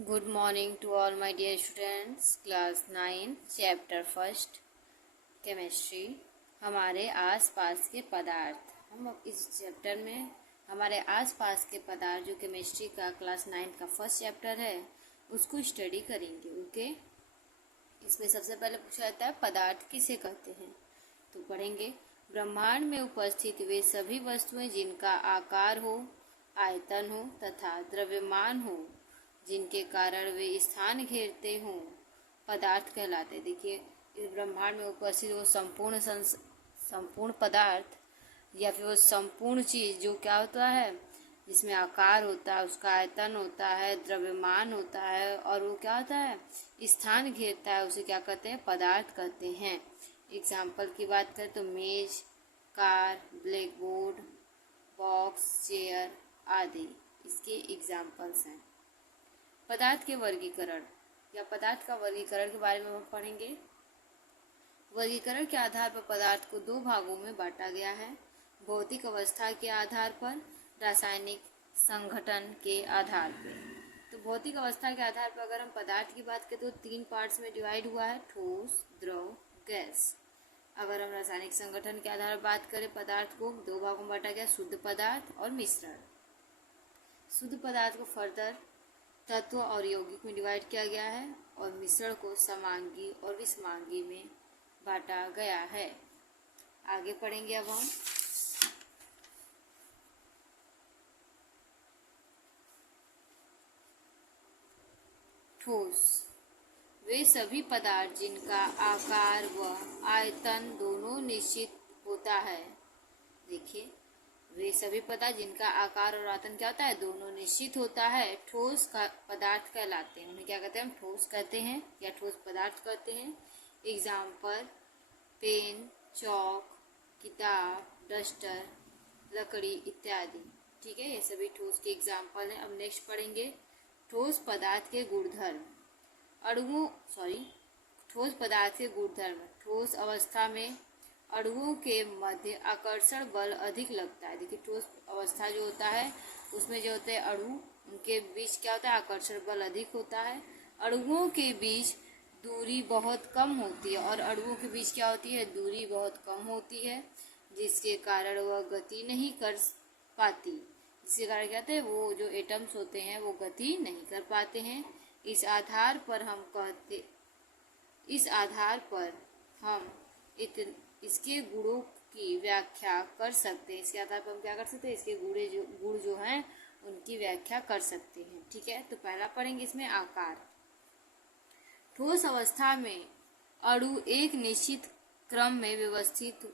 Good morning to all my dear students. Class 9 chapter first chemistry हमारे आसपास के पदार्थ। हम अब इस चैप्टर में हमारे आसपास के पदार्थ जो केमिस्ट्री का क्लास 9 का फर्स्ट चैप्टर है उसको स्टडी करेंगे। ओके, इसमें सबसे पहले पूछा जाता है पदार्थ किसे कहते हैं। तो पढ़ेंगे, ब्रह्मांड में उपस्थित वे सभी वस्तुएं जिनका आकार हो, आयतन हो तथा द्रव्यमान हो, जिनके कारण वे स्थान घेरते हों, पदार्थ कहलाते। देखिए, इस ब्रह्मांड में उपस्थित वो संपूर्ण पदार्थ या फिर वो संपूर्ण चीज जो क्या होता है, जिसमें आकार होता है, उसका आयतन होता है, द्रव्यमान होता है और वो क्या होता है, स्थान घेरता है, उसे क्या कहते हैं, पदार्थ कहते हैं। एग्जाम्पल की बात करें तो मेज, car, black board, box, chair आदि इसके एग्जाम्पल्स हैं। पदार्थ के वर्गीकरण या पदार्थ का वर्गीकरण के बारे में हम पढ़ेंगे। वर्गीकरण के आधार पर पदार्थ को दो भागों में बांटा गया है, भौतिक अवस्था के आधार पर, रासायनिक संगठन के आधार पर। तो भौतिक अवस्था के आधार पर अगर हम पदार्थ की बात करें तो 3 पार्ट्स में डिवाइड हुआ है, ठोस, द्रव, गैस। अगर हम रासायनिक संगठन के आधार पर बात करें, पदार्थ को 2 भागों में बांटा गया, शुद्ध पदार्थ और मिश्रण। शुद्ध पदार्थ को फर्दर तत्व और यौगिक में डिवाइड किया गया है और मिश्रण को समांगी और विषमांगी में बांटा गया है। आगे पढ़ेंगे अब हम। ठोस वे सभी पदार्थ जिनका आकार व आयतन दोनों निश्चित होता है। देखिए, वे सभी पदार्थ जिनका आकार और आयतन क्या होता है, दोनों निश्चित होता है, ठोस का पदार्थ कहलाते हैं। उन्हें क्या कहते हैं, हम ठोस कहते हैं या ठोस पदार्थ कहते हैं। एग्जाम्पल, पेन, चौक, किताब, डस्टर, लकड़ी इत्यादि। ठीक है, ये सभी ठोस के एग्जाम्पल हैं। अब नेक्स्ट पढ़ेंगे ठोस पदार्थ के गुणधर्म। ठोस पदार्थ के गुणधर्म। ठोस अवस्था में अणुओं के मध्य आकर्षण बल अधिक लगता है। देखिए, ठोस अवस्था जो होता है उसमें जो होते हैं अणु, उनके बीच क्या होता है, आकर्षण बल अधिक होता है। अणुओं के बीच दूरी बहुत कम होती है और अणुओं के बीच क्या होती है, दूरी बहुत कम होती है, जिसके कारण वह गति नहीं कर पाती। जिसके कारण क्या होता है, वो जो एटम्स होते हैं वो गति नहीं कर पाते हैं। इस आधार पर हम इसके गुणों की व्याख्या कर सकते हैं। इसके आधार पर हम क्या कर सकते हैं, इसके गुण जो हैं उनकी व्याख्या कर सकते हैं। ठीक है, तो पहला पढ़ेंगे इसमें आकार। ठोस अवस्था में अणु एक निश्चित क्रम में व्यवस्थित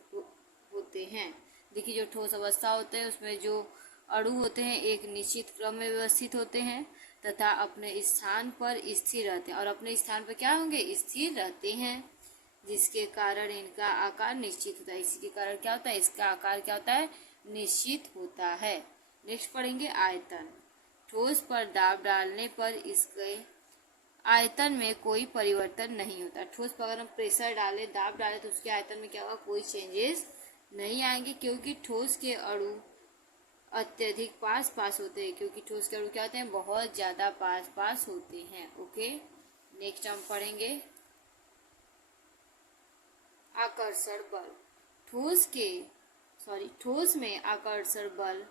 होते हैं। देखिए, जो ठोस अवस्था होते हैं उसमें जो अणु होते हैं एक निश्चित क्रम में व्यवस्थित होते हैं तथा अपने स्थान पर स्थिर रहते हैं। और अपने स्थान पर क्या होंगे, स्थिर रहते हैं, जिसके कारण इनका आकार निश्चित होता है। इसी के कारण क्या होता है, इसका आकार क्या होता है, निश्चित होता है। नेक्स्ट पढ़ेंगे आयतन। ठोस पर दाब डालने पर इसके आयतन में कोई परिवर्तन नहीं होता। ठोस पर अगर हम प्रेशर डालें, दाब डालें तो उसके आयतन में क्या होगा, कोई चेंजेस नहीं आएंगे, क्योंकि ठोस के अणु अत्यधिक पास पास होते हैं। क्योंकि ठोस के अणु क्या होते हैं, बहुत ज्यादा पास पास होते हैं। ओके, नेक्स्ट हम पढ़ेंगे आकर्षण बल। ठोस में आकर्षण बल,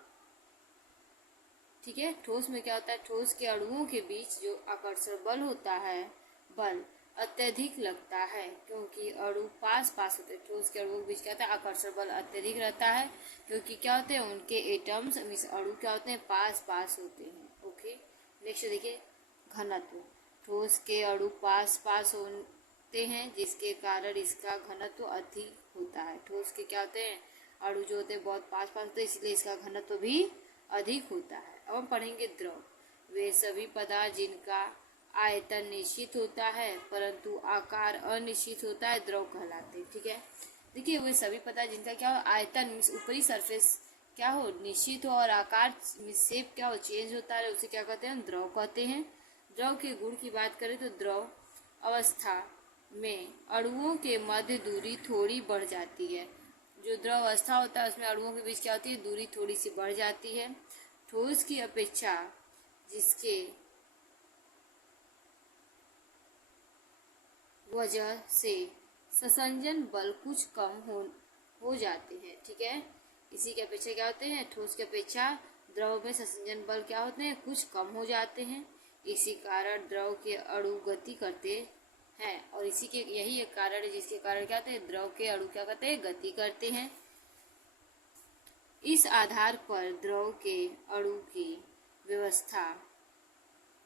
ठीक है, ठोस में क्या होता है, ठोस के अणुओं के बीच जो आकर्षण बल होता है, बल अत्यधिक लगता है, क्योंकि अणु पास पास होते हैं। ठोस के अणुओं के बीच क्या होता है, आकर्षण बल अत्यधिक रहता है, क्योंकि क्या होते हैं, उनके एटम्स मींस अणु क्या होते हैं, पास पास होते हैं। ओके, नेक्स्ट देखिए घनत्व। ठोस के अणु पास पास होते हैं, जिसके कारण इसका घनत्व अधिक होता है। ठोस के क्या होते हैं, अणु जो होते हैं बहुत पास पास होते हैं, इसलिए इसका घनत्व भी अधिक होता है। अब हम पढ़ेंगे द्रव। वे सभी पदार्थ जिनका आयतन निश्चित होता है परंतु आकार अनिश्चित होता है, द्रव कहलाते हैं। ठीक है, देखिए, वे सभी पदार्थ जिनका क्या हो, आयतन मीन्स ऊपरी सरफेस क्या हो, निश्चित हो, और आकार शेप क्या हो, चेंज होता है, उसे क्या कहते हैं, द्रव कहते हैं। द्रव के गुण की बात करें तो द्रव अवस्था में अणुओं के मध्य दूरी थोड़ी बढ़ जाती है। जो द्रव अवस्था होता है उसमें अणुओं के बीच क्या होती है, दूरी थोड़ी सी बढ़ जाती है। ठोस की अपेक्षा जिसके वजह से संसंजन बल कुछ कम हो जाते हैं। ठीक है, इसी के अपेक्षा क्या होते हैं, ठोस की अपेक्षा द्रव में संसंजन बल क्या होते हैं, कुछ कम हो जाते हैं। इसी कारण द्रव के अणु गति करते हैं, और इसी के यही एक कारण है जिसके कारण क्या होते हैं, द्रव के अणु क्या करते हैं, गति करते हैं। इस आधार पर द्रव के अणु की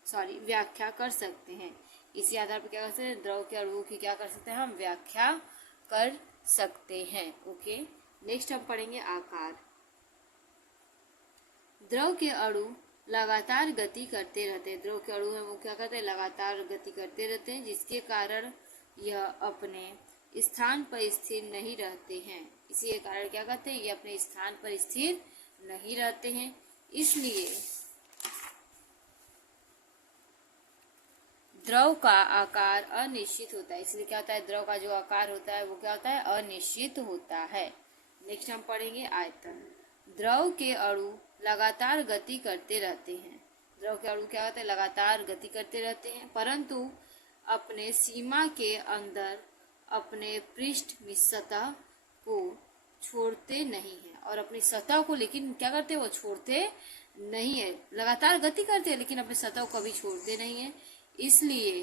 व्याख्या कर सकते हैं। इसी आधार पर क्या कर सकते हैं, द्रव के अणुओं की क्या कर सकते हैं, हम व्याख्या कर सकते हैं। ओके, नेक्स्ट हम पढ़ेंगे आकार। द्रव के अणु लगातार गति करते रहते हैं। द्रव के अणु है वो क्या करते हैं, लगातार गति करते रहते हैं, जिसके कारण यह अपने स्थान पर स्थिर नहीं रहते हैं। इसी के कारण क्या करते हैं, ये अपने स्थान पर स्थिर नहीं रहते हैं। इसलिए द्रव का आकार अनिश्चित होता है। इसलिए क्या होता है, द्रव का जो आकार होता है वो क्या होता है, अनिश्चित होता है। नेक्स्ट हम पढ़ेंगे आयतन। द्रव के अणु लगातार गति करते रहते हैं। द्रव के अणु क्या होते हैं, लगातार गति करते रहते हैं, परंतु अपने सीमा के अंदर अपने पृष्ठ में सतह को छोड़ते नहीं है, और अपनी सतह को लेकिन क्या करते हैं, वो छोड़ते नहीं है। लगातार गति करते हैं लेकिन अपनी सतह को कभी छोड़ते नहीं है। इसलिए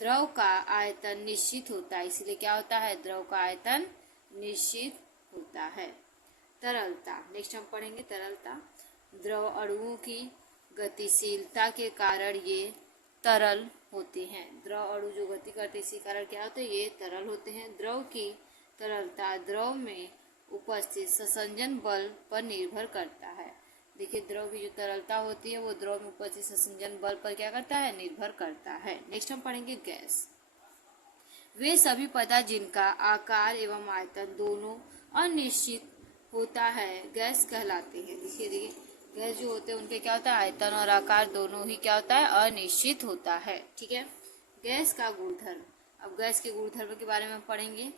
द्रव का आयतन निश्चित होता है। इसलिए क्या होता है, द्रव का आयतन निश्चित होता है। तरलता, नेक्स्ट हम पढ़ेंगे तरलता। द्रव अणुओं की गतिशीलता के कारण ये तरल होते हैं। द्रव अणु जो गति करते हैं इसी कारण क्या होते हैं, ये तरल होते हैं। द्रव की तरलता द्रव में उपस्थित संसंजन बल पर निर्भर करता है। देखिए, द्रव की जो तरलता होती है वो द्रव में उपस्थित संसंजन बल पर क्या करता है, निर्भर करता है। नेक्स्ट हम पढ़ेंगे गैस। वे सभी पदार्थ जिनका आकार एवं आयतन दोनों अनिश्चित होता है गैस कहलाते हैं। देखिए गैस जो होते हैं उनके क्या होता है, आयतन और आकार दोनों ही क्या होता है, अनिश्चित होता है। ठीक है, गैस का गुणधर्म। अब गैस के गुणधर्म के बारे में हम पढ़ेंगे।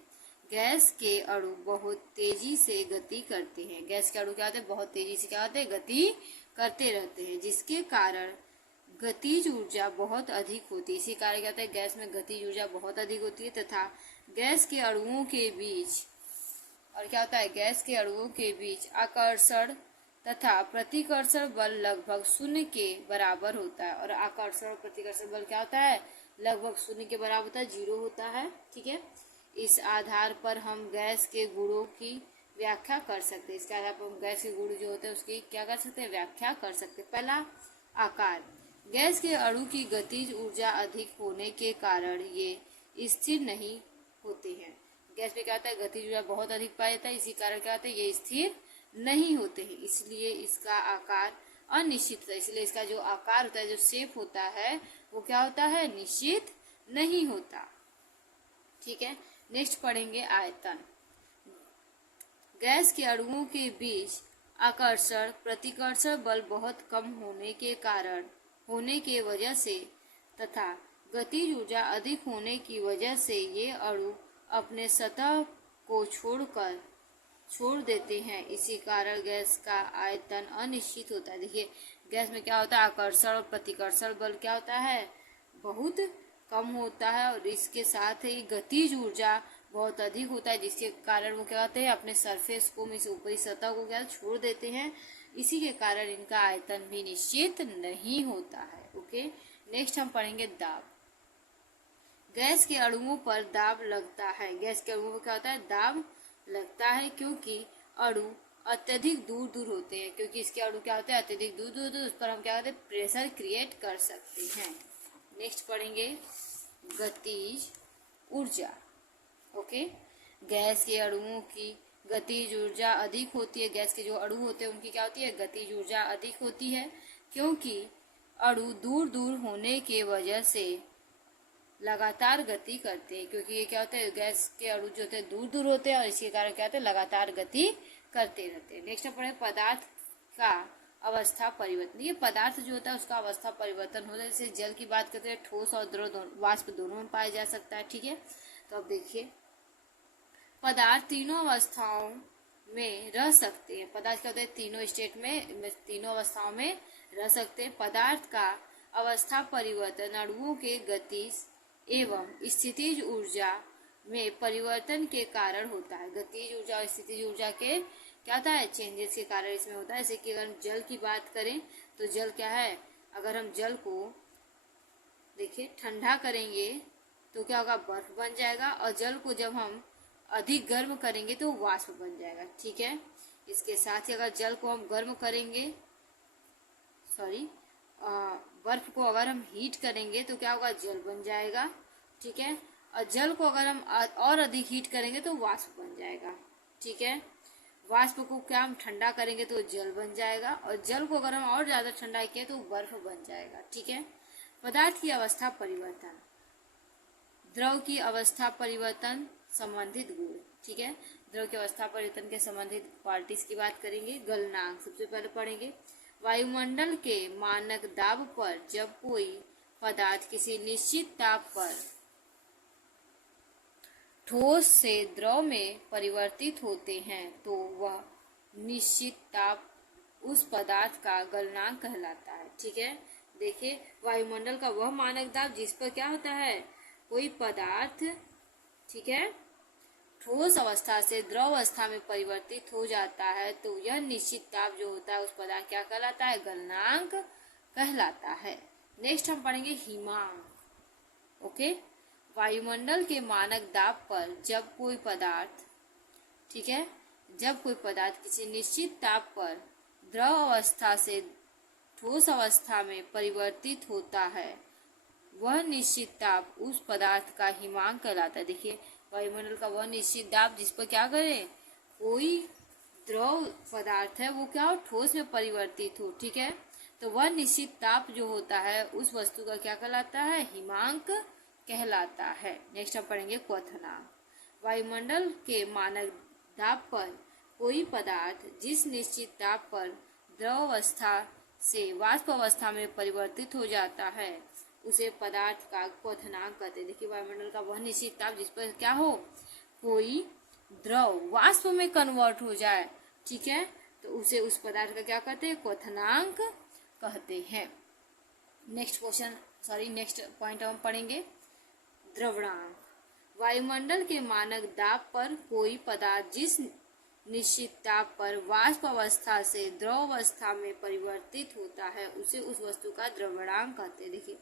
गैस के अणु बहुत तेजी से गति करते हैं। गैस के अणु क्या होते हैं, बहुत तेजी से क्या होते हैं, गति करते रहते हैं, जिसके कारण गतिज ऊर्जा बहुत अधिक होती है। इसी कारण क्या होता है, गैस में गतिज ऊर्जा बहुत अधिक होती है, तथा गैस के अणुओं के बीच और क्या होता है, गैस के अणुओं के बीच आकर्षण तथा प्रतिकर्षण बल लगभग शून्य के बराबर होता है। और आकर्षण और प्रतिकर्षण बल क्या होता है, लगभग शून्य के बराबर होता है, 0 होता है। ठीक है, इस आधार पर हम गैस के गुणों की व्याख्या कर सकते हैं। इसके आधार पर हम गैस के गुण जो होते हैं उसकी क्या कर सकते हैं, व्याख्या कर सकते हैं। पहला, आकार। गैस के अणु की गतिज ऊर्जा अधिक होने के कारण ये स्थिर नहीं होते हैं। गैस में क्या होता है, गतिज ऊर्जा बहुत अधिक पाया जाता है, इसी कारण क्या होता है, ये स्थिर नहीं होते हैं। इसलिए इसका आकार अनिश्चित है। इसलिए इसका जो आकार होता है, जो शेप होता है वो क्या होता है, निश्चित नहीं होता। ठीक है, नेक्स्ट पढ़ेंगे आयतन। गैस के अणुओं के बीच आकर्षण प्रतिकर्षण बल बहुत कम होने के वजह से तथा गतिज ऊर्जा अधिक होने की वजह से ये अणु अपने सतह को छोड़ देते हैं। इसी कारण गैस का आयतन अनिश्चित होता है। देखिए, गैस में क्या होता है, आकर्षण और प्रतिकर्षण बल क्या होता है, बहुत कम होता है, और इसके साथ ही गतिज ऊर्जा बहुत अधिक होता है, जिसके कारण वो क्या होते हैं, अपने सरफेस को इस ऊपरी सतह को क्या छोड़ देते हैं। इसी के कारण इनका आयतन भी निश्चित नहीं होता है। ओके, नेक्स्ट हम पढ़ेंगे दाब। गैस के अणुओं पर दाब लगता है। गैस के अणुओं पर क्या होता है, दाब लगता है, क्योंकि अणु अत्यधिक दूर होते हैं। क्योंकि इसके अणु क्या होते हैं, अत्यधिक दूर उस पर हम क्या करते हैं, प्रेशर क्रिएट कर सकते हैं। नेक्स्ट पढ़ेंगे गतिज ऊर्जा। ओके, गैस के अणुओं की गतिज ऊर्जा अधिक होती है। गैस के जो अणु होते हैं उनकी क्या होती है, गतिज ऊर्जा अधिक होती है, क्योंकि अणु दूर होने के वजह से लगातार गति करते हैं। क्योंकि ये क्या होता है, गैस के अणु जो होते हैं दूर होते हैं, और इसके कारण क्या होते हैं, लगातार गति करते रहते हैं। नेक्स्ट पढ़े पदार्थ का अवस्था परिवर्तन। ये पदार्थ जो होता है उसका अवस्था परिवर्तन होता है। जैसे जल की बात करते हैं, ठोस और द्रव वाष्प दोनों में पाया जा सकता है। ठीक है, तो अब देखिए, पदार्थ तीनों अवस्थाओं में रह सकते हैं। पदार्थ क्या होते हैं, तीनों स्टेट में, तीनों अवस्थाओं में रह सकते हैं। पदार्थ का अवस्था परिवर्तन अणुओं के गति एवं स्थितिज ऊर्जा में परिवर्तन के कारण होता है। गतिज ऊर्जा और स्थितिज ऊर्जा के क्या होता है, चेंजेस के कारण इसमें होता है। जैसे कि अगर हम जल की बात करें तो जल क्या है, अगर हम जल को देखिए ठंडा करेंगे तो क्या होगा, बर्फ बन जाएगा, और जल को जब हम अधिक गर्म करेंगे तो वाष्प बन जाएगा। ठीक है, इसके साथ ही अगर जल को हम गर्म करेंगे, बर्फ को अगर हम हीट करेंगे तो क्या होगा, जल बन जाएगा। ठीक है, और जल को अगर हम और अधिक हीट करेंगे तो वाष्प बन जाएगा। ठीक है, वाष्प को क्या हम ठंडा करेंगे तो जल बन जाएगा, और जल को अगर हम और ज्यादा ठंडा किए तो बर्फ बन जाएगा। ठीक है, पदार्थ की अवस्था परिवर्तन, द्रव की अवस्था परिवर्तन, संबंधित गुण। ठीक है, द्रव की अवस्था परिवर्तन के संबंधित क्वालिटीज की बात करेंगे। गलनांक सबसे पहले पढ़ेंगे। वायुमंडल के मानक दाब पर जब कोई पदार्थ किसी निश्चित ताप पर ठोस से द्रव में परिवर्तित होते हैं तो वह निश्चित ताप उस पदार्थ का गलनांक कहलाता है। ठीक है, देखिए वायुमंडल का वह मानक दाब जिस पर क्या होता है, कोई पदार्थ, ठीक है, ठोस अवस्था से द्रव अवस्था में परिवर्तित हो जाता है तो यह निश्चित ताप जो होता है उस पदार्थ क्या कहलाता है, गलनांक कहलाता है। नेक्स्ट हम पढ़ेंगे हिमांक। ओके, वायुमंडल के मानक दाब पर जब कोई पदार्थ, ठीक है, जब कोई पदार्थ किसी निश्चित ताप पर द्रव अवस्था से ठोस अवस्था में परिवर्तित होता है वह निश्चित ताप उस पदार्थ का हिमांक कहलाता है। देखिए वायुमंडल का वह निश्चित दाब जिस पर क्या करे, कोई द्रव पदार्थ है वो क्या हो, ठोस में परिवर्तित हो। ठीक है, तो वह निश्चित ताप जो होता है उस वस्तु का क्या कहलाता है, हिमांक कहलाता है। नेक्स्ट हम पढ़ेंगे क्वथनांक। वायुमंडल के मानक दाब पर कोई पदार्थ जिस निश्चित ताप पर द्रव अवस्था से वाष्प अवस्था में परिवर्तित हो जाता है उसे पदार्थ का क्वथनांक कहते हैं। देखिए वायुमंडल का वह निश्चित ताप जिस पर क्या हो, कोई द्रव वाष्प में कन्वर्ट हो जाए, ठीक है, तो उसे उस पदार्थ का क्या कहते हैं, क्वथनांक कहते हैं। नेक्स्ट पॉइंट हम पढ़ेंगे द्रवणांक। वायुमंडल के मानक दाब पर कोई पदार्थ जिस निश्चित ताप पर वाष्प अवस्था से द्रव अवस्था में परिवर्तित होता है उसे उस वस्तु का द्रवणांक कहते हैं। देखिए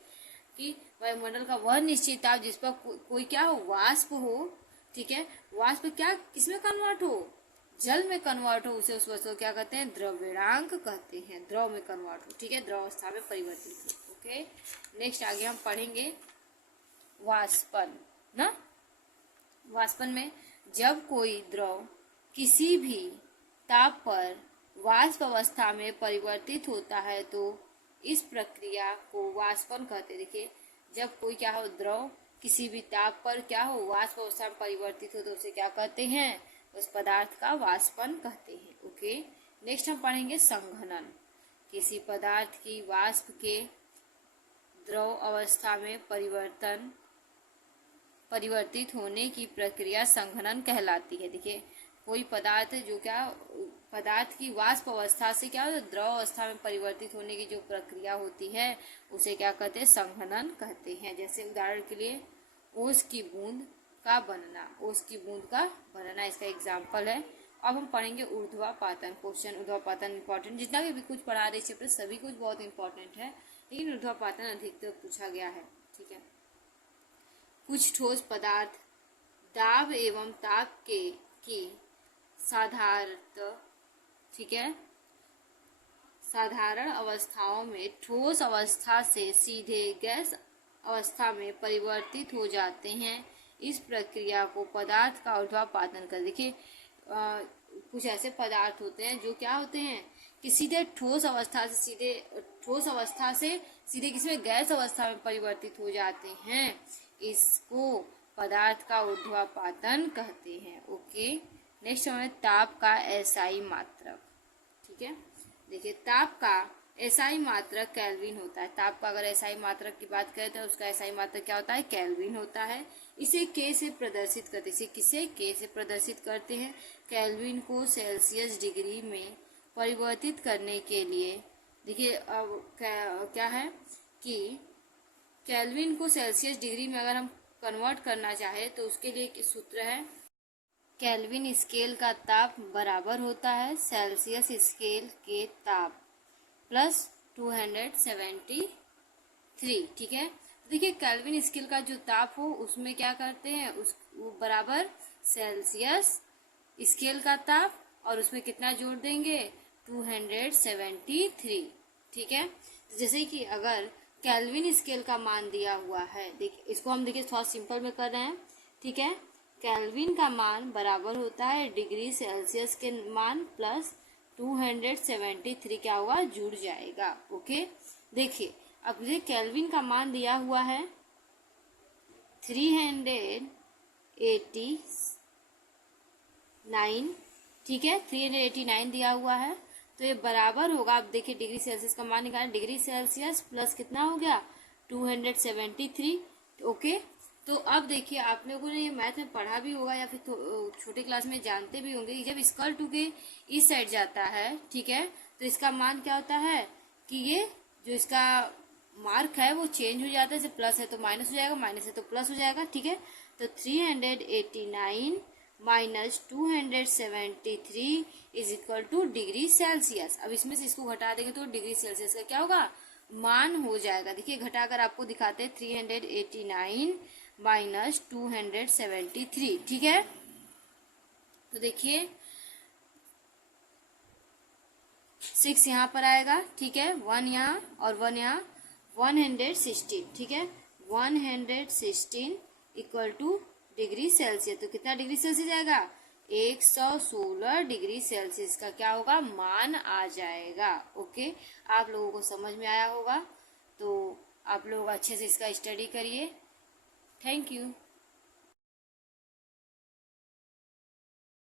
कि वायुमंडल का वह निश्चित ताप जिस पर कोई क्या हो, वाष्प हो, ठीक है, वाष्प क्या किसमें कन्वर्ट हो, जल में कन्वर्ट हो, उसे उस वस्तु को क्या कहते हैं, द्रव्यणांक कहते हैं। द्रव में कन्वर्ट हो, ठीक है, द्रव अवस्था में परिवर्तित हो। ओके, नेक्स्ट आगे हम पढ़ेंगे वाष्पन ना। वाष्पन में जब कोई द्रव किसी भी ताप पर वाष्प अवस्था में परिवर्तित होता है तो इस प्रक्रिया को वाष्पन कहते हैं। देखिए जब कोई क्या हो, द्रव किसी भी ताप पर क्या हो, वाष्प अवस्था में परिवर्तित हो तो उसे क्या कहते हैं, उस पदार्थ का वाष्पन कहते हैं। ओके, नेक्स्ट हम पढ़ेंगे संघनन। किसी पदार्थ की वाष्प के द्रव अवस्था में परिवर्तित होने की प्रक्रिया संघनन कहलाती है। देखिए कोई पदार्थ जो क्या, पदार्थ की वाष्प अवस्था से क्या द्रव अवस्था में परिवर्तित होने की जो प्रक्रिया होती है उसे क्या कहते हैं, संघनन कहते हैं। जैसे उदाहरण के लिए ओस की बूंद का बनना, ओस की बूंद का बनना इसका एग्जाम्पल है। अब हम पढ़ेंगे ऊर्ध्वापातन। क्वेश्चन ऊर्ध्वापातन इंपॉर्टेंट, जितना भी कुछ पढ़ा रहे चैप्टर सभी कुछ बहुत इंपॉर्टेंट है, लेकिन ऊर्ध्वापातन अधिकतर पूछा गया है। ठीक है, कुछ ठोस पदार्थ दाब एवं ताप की साधारण, ठीक है, साधारण अवस्थाओं में ठोस अवस्था से सीधे गैस अवस्था में परिवर्तित हो जाते हैं। इस प्रक्रिया को पदार्थ का ऊर्ध्वापातन कर। देखिए कुछ ऐसे पदार्थ होते हैं जो क्या होते हैं कि सीधे ठोस अवस्था से सीधे किसमें, गैस अवस्था में परिवर्तित हो जाते हैं। इसको पदार्थ का ऊर्ध्वापातन कहते हैं। ओके, नेक्स्ट हमें ताप का एसआई मात्रक। ठीक है, देखिए ताप का एसआई मात्रक केल्विन होता है। ताप का अगर एसआई मात्रक की बात करें तो उसका एसआई मात्रक क्या होता है, केल्विन होता है। इसे के से प्रदर्शित करते हैं। इसे किसे, के से प्रदर्शित करते हैं। केल्विन को सेल्सियस डिग्री में परिवर्तित करने के लिए देखिए अब क्या है कि केल्विन को सेल्सियस डिग्री में अगर हम कन्वर्ट करना चाहे तो उसके लिए एक सूत्र है, केल्विन स्केल का ताप बराबर होता है सेल्सियस स्केल के ताप प्लस 273। ठीक है, देखिए केल्विन स्केल का जो ताप हो उसमें क्या करते हैं, वो बराबर सेल्सियस स्केल का ताप और उसमें कितना जोड़ देंगे, 273। ठीक है, जैसे कि अगर केल्विन स्केल का मान दिया हुआ है, देखिए इसको हम देखिए थोड़ा सिंपल में कर रहे हैं। ठीक है, केल्विन का मान बराबर होता है डिग्री सेल्सियस के मान प्लस 273 क्या हुआ, जुड़ जाएगा। ओके, देखिए अब ये केल्विन का मान दिया हुआ है 389। ठीक है, 389 दिया हुआ है, तो ये बराबर होगा, आप देखिए डिग्री सेल्सियस का मान निकालें, डिग्री सेल्सियस प्लस कितना हो गया, 273। ओके, तो अब देखिए आप लोगों ने ये मैथ में पढ़ा भी होगा या फिर छोटे क्लास में जानते भी होंगे, जब स्क्वायर टू के इस साइड जाता है, ठीक है, तो इसका मान क्या होता है कि ये जो इसका मार्क है वो चेंज हो जाता है, जैसे प्लस है तो माइनस हो जाएगा, माइनस है तो प्लस हो जाएगा। ठीक है, तो 389 minus 273 is equal two degree Celsius. अब इसमें से इसको घटा देंगे तो डिग्री सेल्सियस का क्या होगा, मान हो जाएगा। देखिए घटाकर आपको दिखाते हैं 389 माइनस 273। ठीक है, तो देखिए 6 यहाँ पर आएगा, ठीक है, 1 यहाँ और 1 यहाँ, 116। ठीक है, 116 इक्वल टू डिग्री सेल्सियस, तो कितना डिग्री सेल्सियस आएगा, 116 डिग्री सेल्सियस का क्या होगा, मान आ जाएगा। ओके, आप लोगों को समझ में आया होगा, तो आप लोग अच्छे से इसका स्टडी करिए। Thank you.